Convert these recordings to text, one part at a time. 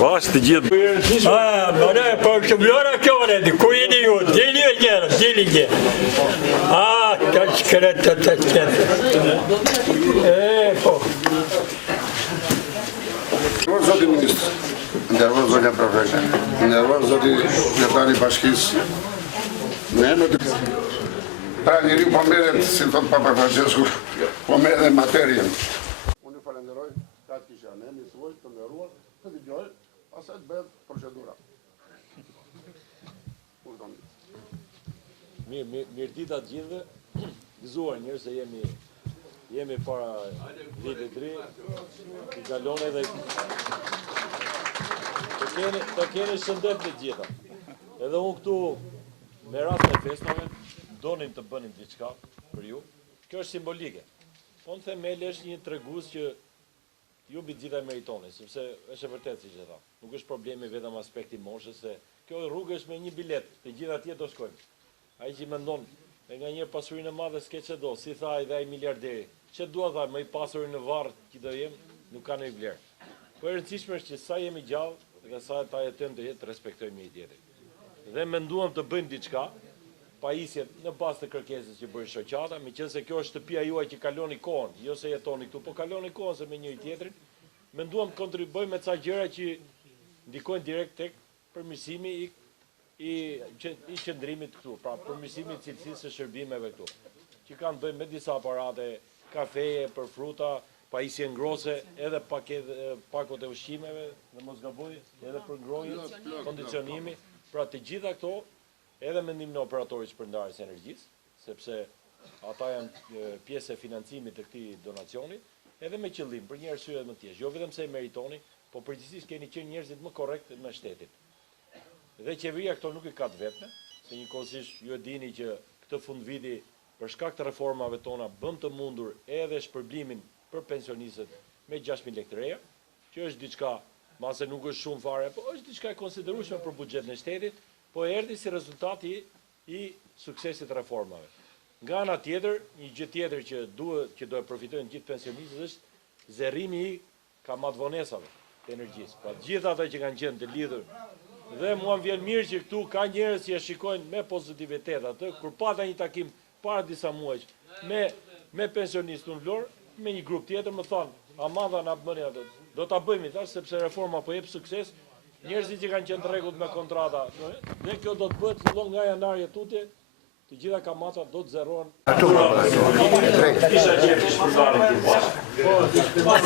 Vast të gjithë. Mëre, po këtë vlora kjo redi, ku jeni ju? Dili e njerë, dili njerë. Ka shkret të qenë. Po. Ndërruar zoti ministr, ndërruar zonja profesor, ndërruar zoti kryetari i bashkisë, ne në të... Pra njëri po merret, si thot Papa Francesku, po merret dhe materien. Unë ju falenderoj, ka të kisha ne, një suaj të ndërruar, të dëgjoj, pastaj të bëhet procedura. Mirë dita të gjithëve, gëzuar njërë se jemi para vitit të ri, i kalon edhe të keni shëndet të gjitha. Edhe unë këtu, me rast e festave, donim të bënim diçka për ju. Kjo është simbolike. Po në themeli është një tregues që ju mbi gjitha meritoni, sepse është e vërtet si që tha. Nuk është problemi vetëm aspekti moshës, se kjo rrugë është me një bilet, të gjitha tjetë do shkojmë. Ai që mendon, e nga një pasurinë e madhe s'ke që do, si tha edhe ai miliarderi. Që dua tha, më i pasurin në varr që do jem, nuk ka ndonjë vlerë. Po e rëndësishme është që sa jemi gjallë dhe sa ta jetojmë të jetë respektojmë njëri tjetrin. Dhe menduam të bëjmë diçka, pajisje në bazë të kërkesës që bëri shoqata, meqense kjo është shtëpia juaj që kaloni kohën, jo se jetoni këtu, po kaloni kohën se me njëri tjetrin, menduam të kontribuojmë me ca gjëra që ndikojnë direkt tek përmirësimi i qëndrimit këtu, pra përmirësimi i cilësisë së shërbimeve këtu, që kanë bëjmë me disa aparate, kafeje për fruta, pajisje ngrose, edhe pakot e ushqimeve, dhe mos gaboj, edhe për ngrojit, kondicionimi, pra të gjitha këto, edhe mendim në operatorit shpërndarjes së energjisë, sepse ata janë pjesë e financimit të këtij donacioni, edhe me qëllim për një arsye më të thjeshtë, jo vetëm se e meritoni, po përgjithsisht keni qenë njerëzit më korrekt me shtetin. Dhe qeveria këto nuk i ka të vetme, se njëkohësisht ju e dini që këtë fundviti për shkak të reformave tona bëm të mundur edhe shpërblimin për pensionistët me 6.000 lekë të reja, që është diçka, mase nuk është shumë fare, po është diçka e konsiderueshme për buxhetin e shtetit, po erdhi si rezultati i suksesit të reformave. Nga ana tjetër, një gjë tjetër që do e përfitojnë gjithë pensionistët është zerrimi i kamatvonesave të energjisë. Pa gjithë ata që kanë qenë të lidhur. Dhe mua më vjen mirë që këtu ka njerëz që e shikojnë me pozitivitet atë, kur pata një takim para disa muajsh me pensionistë në Vlorë, me një grup tjetër më thonë, amadha na bëni atë. Do ta bëjmë tash sepse reforma po jep sukses. Njerëzit që kanë qenë të rregullt me kontrata, dhe kjo do të bëhet fillon nga janari tutje, të gjitha kamatat do të zerrohen. Kisha qenë shpërndarje këtu pas.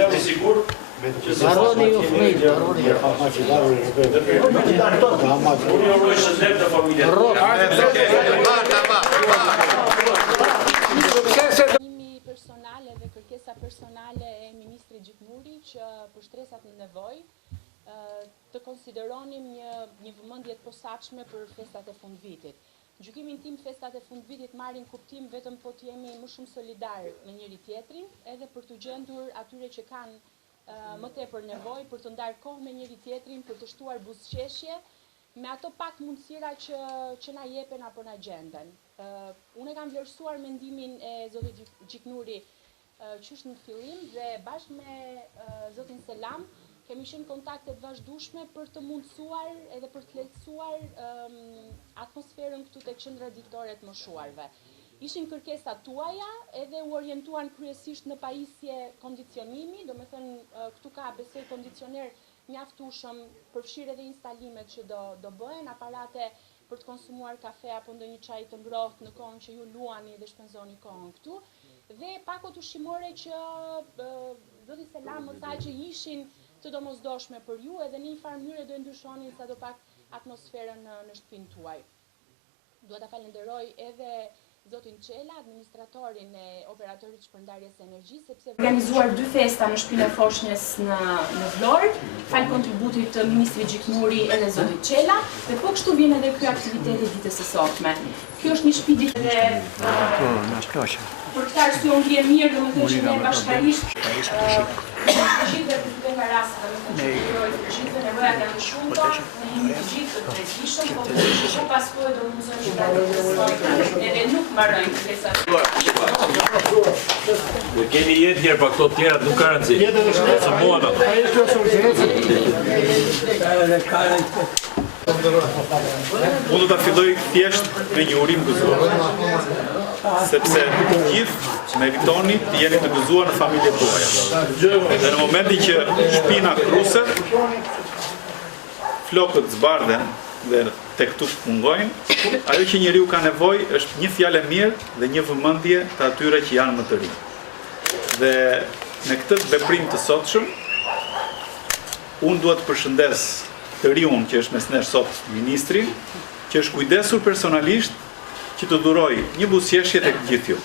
Jam i sigurt që Baroni ju fëmijë, baroni ju unë ju uroj shëndet të familjes. Personale dhe kërkesa personale e ministrit Gjiknuri që për shtresat në nevojë të konsideronim një vëmendje të posaçme për festat e fundvitit. Në gjykimin tim, festat e fundvitit marrin kuptim vetëm po të jemi më shumë solidar me njëri tjetrin, edhe për të gjendur atyre që kanë më tepër nevojë për të ndarë kohë me njëri tjetrin, për të shtuar buzëqeshje, me ato pak mundësira që na jepen apo na gjenden. Unë kam vlerësuar mendimin e zotit Gjiknuri që është në fillim dhe bashkë me zotin Selam kemi qenë kontakte të vazhdueshme për të mundësuar edhe për të lehtësuar atmosferën këtu tek qendra diktore të moshuarve. Ishin kërkesat tuaja edhe u orientuan kryesisht në pajisje kondicionimi, domethënë këtu ka besoj kondicioner mjaftueshëm, përfshirë edhe instalimet që do bëhen, aparate për të konsumuar kafe apo ndonjë çaj të ngrohtë në kohën që ju luani dhe shpenzoni kohën këtu, dhe pakot ushqimore që zoti Selam më tha që ishin të domosdoshme për ju edhe në një farë mënyrë do ndryshonin sadopak atmosferën në shtëpinë tuaj. Dua ta falenderoj edhe zotin Qela, administratorin e operatorit shpërndarjes së energjisë, sepse organizuar 2 festa në shtëpinë e Foshnjës në Vlorë, fal kontributit të ministrit Gjikmuri edhe zotit Qela, dhe po kështu vjen edhe ky aktiviteti ditës së sotme. Kjo është një shtëpi ditë dhe për këtë arsye unë ndjem mirë, domethënë që ne bashkërisht gjithë dhe nga rasta, domethënë gjithë nevojat janë shumëta, ne jemi të gjithë të drejtishëm, po pas kohë do mësojmë që ta kërkojmë edhe nuk marrojmë kërkesat. Ne kemi jetë njerë, pa këto tjera nuk ka rëndësi. Ose muan ato. Unë do ta filloj thjesht me një urim gëzuar. Sepse gjithë meritoni të jeni të gëzuar në familjet tuaja. Dhe në momentin që shpina kruset, flokët zbardhen dhe tek këtu mungojnë, ajo që njeriu ka nevojë është një fjalë mirë dhe një vëmendje të atyre që janë më të rinj. Dhe në këtë veprim të sotshëm, unë duhet të përshëndes të riun që është mes nesh sot ministrin, që është kujdesur personalisht që të duroj një buzëqeshje tek gjithë ju.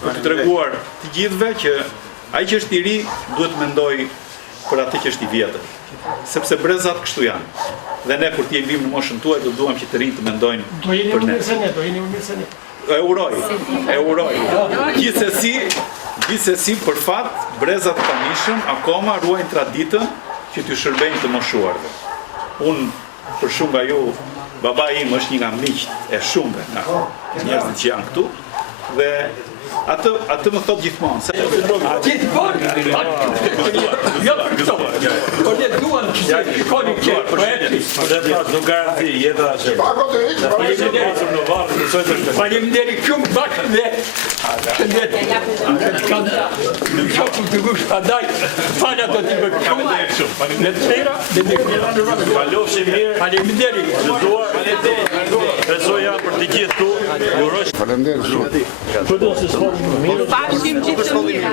Për të treguar të gjithëve që ai që është i ri duhet mendoj për atë që është i vjetër. Sepse brezat kështu janë. Dhe ne kur të jemi në moshën tuaj do duam që të rinjt të mendojnë për ne. Do jeni më mirë se ne. E uroj. Gjithsesi për fat brezat të pamishëm akoma ruajnë traditën që t'ju shërbejnë të moshuarve. Unë për shumë nga ju, baba im është një nga miqt e shumëve nga njerëzit që janë këtu dhe atë më thot gjithmonë. Gjithmonë? Jo për këto. Por ne duan që shikoni që projekti. Nuk garanti jeta që. Faleminderit shumë bashkë dhe shëndet. Në shokun të gush padaj, falja do t'i bëjmë shumë. Në të tëra, dhe në këtë. Falofshim mirë. Faleminderit. Besoj jam për të gjithë tu. Faleminderit shumë. Bashkim gjithë të mirë.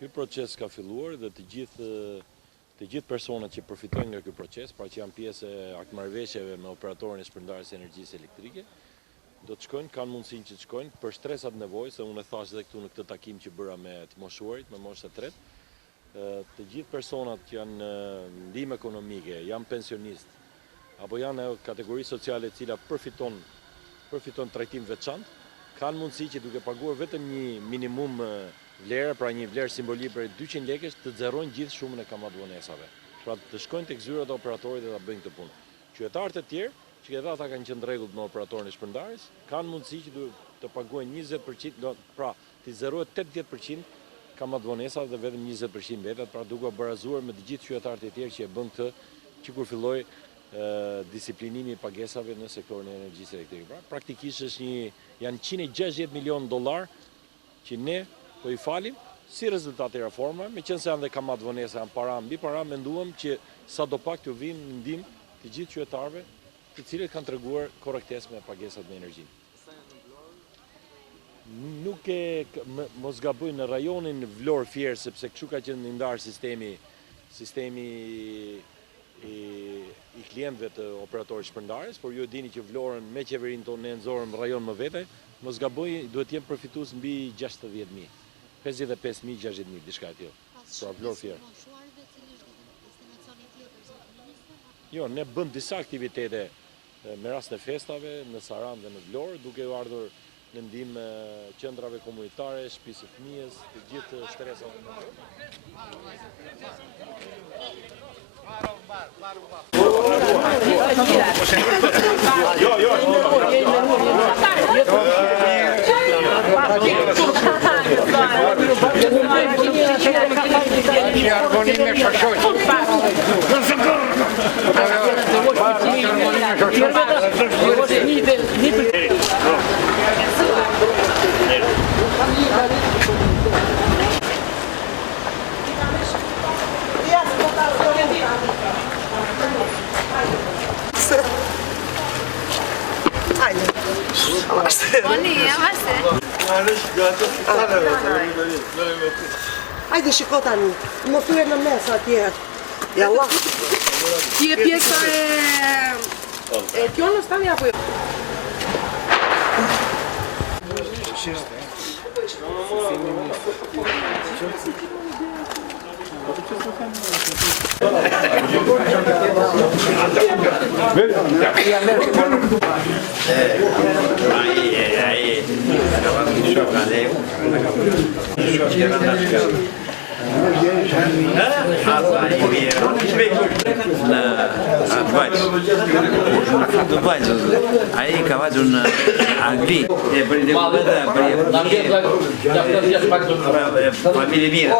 Ky proces ka filluar dhe të gjithë personat që përfitojnë nga ky proces, pra që janë pjesë e aktmarrëveshjeve me operatorin e shpërndarjes së energjisë elektrike, do të shkojnë, kanë mundësinë që të shkojnë për shtresat nevojë, se unë e thash edhe këtu në këtë takim që bëra me të moshuarit, me moshën e tretë. Të gjithë personat që janë ndihmë ekonomike, janë pensionistë, apo janë kategori sociale e cila përfiton trajtim veçantë, kanë mundësi që duke paguar vetëm një minimum vlerë, pra një vlerë simbolik për 200 lekësh, të xherojnë gjithë shumën e kamatvonesave. Pra të shkojnë tek zyrat e operatorit dhe ta bëjnë këtë punë. Qytetarët e tjerë, që edhe ata kanë qenë rregullt me operatorin e shpërndarjes, kanë mundësi që të paguajnë 20%, pra të xherohet 80% kamatvonesat dhe vetëm 20% vetat, pra duke barazuar me të gjithë qytetarët e tjerë që e bën këtë që kur filloi disiplinimi i pagesave në sektorin e energjisë elektrike. Pra praktikisht janë $160 milion që ne po i falim si rezultat e reformave, meqense janë dhe kamatvonesa, janë para mbi para, menduam që sadopak t'ju vinë në ndihmë të gjithë qytetarëve, të cilët kanë treguar korrektesë me pagesat me energji. Nuk mos gaboj në rajonin Vlorë Fier, sepse kështu ka qenë ndarë sistemi i klientëve të operatorit shpërndarjes, por ju e dini që Vlorën me qeverinë tonë ne nxorëm rajon më vete, mos gaboj, duhet të jem përfitues mbi 60.000, 55.000, 60.000, diçka e tillë. Pra Vlorë Fier. Jo, ne bëm disa aktivitete me rast në festave, në Saran dhe në Vlorë, duke u ardhur në ndihmë qendrave komunitare, shtëpisë së fëmijës, të gjithë shtresat. Oni, amaste. Hajde shiko tani, më thuaj në mes atje. Ja ua. Ti je pjesa e Tionës tani apo jo? Ai ka vajtur në Angli, e për një mëdhe, për familje mirë.